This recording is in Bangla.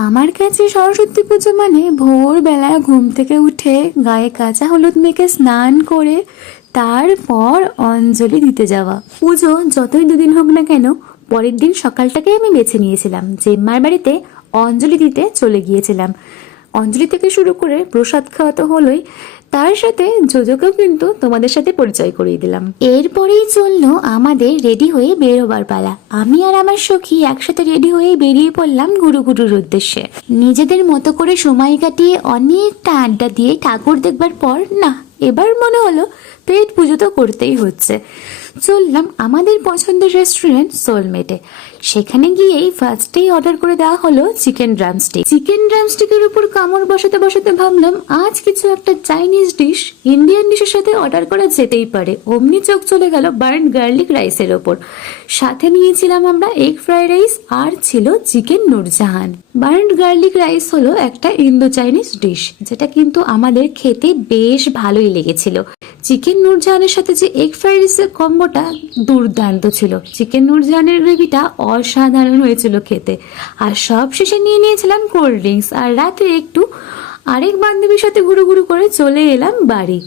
আমার কাছে সরস্বতী পুজো মানে ভোরবেলা ঘুম থেকে উঠে গায়ে কাঁচা হলুদ মেখে স্নান করে তারপর অঞ্জলি দিতে যাওয়া। পুজো যতই দুদিন হোক না কেন, পরের দিন সকালটাকে আমি বেছে নিয়েছিলাম জেম্মার বাড়িতে অঞ্জলি দিতে চলে গিয়েছিলাম। অঞ্জলি থেকে শুরু করে প্রসাদ খাওয়া তো হলোই, তার সাথে জোজোকেও কিন্তু তোমাদের সাথে পরিচয় করিয়ে দিলাম। এরপরেই চললো আমাদের রেডি হয়ে বেরোবার পালা। আমি আর আমার সখী একসাথে রেডি হয়ে বেরিয়ে পড়লাম গুরুগুরুর উদ্দেশ্যে। নিজেদের মতো করে সময় কাটিয়ে অনেকটা আড্ডা দিয়ে ঠাকুর দেখবার পর না, এবার মনে হলো পেট পুজো তো করতেই হচ্ছে। চললাম আমাদের পছন্দের রেস্টুরেন্ট সোলমেটে। সেখানে গিয়েই ফার্স্টেই অর্ডার করে দেওয়া হলো চিকেন ড্রামস্টিক। চিকেন ড্রামস্টিকের উপর কামড় বসাতে বসাতে ভাবলাম আজ কিছু একটা চাইনিজ ডিশ ইন্ডিয়ান ডিশের সাথে অর্ডার করা যেতেই পারে। অমনি চোখ চলে গেল বার্ন গার্লিক রাইসের ওপর। সাথে নিয়েছিলাম আমরা এগ ফ্রাইড রাইস আর ছিল chicken Nurjahan. Burn garlic rice হলো একটা ইন্দো চাইনিজ ডিশ, যেটা কিন্তু আমাদের খেতে বেশ ভালোই লেগেছিল। চিকেন নূরজাহানের সাথে যে এগ ফ্রাইড রাইসের কম্বোটা দুর্দান্ত ছিল। চিকেন নূরজাহানের গ্রেভিটা অসাধারণ হয়েছিল খেতে। আর সব শেষে নিয়ে নিয়েছিলাম কোল্ড ড্রিঙ্কস। আর রাতে একটু আরেক বান্ধবীর সাথে ঘুরু ঘুরু করে চলে এলাম বাড়ি।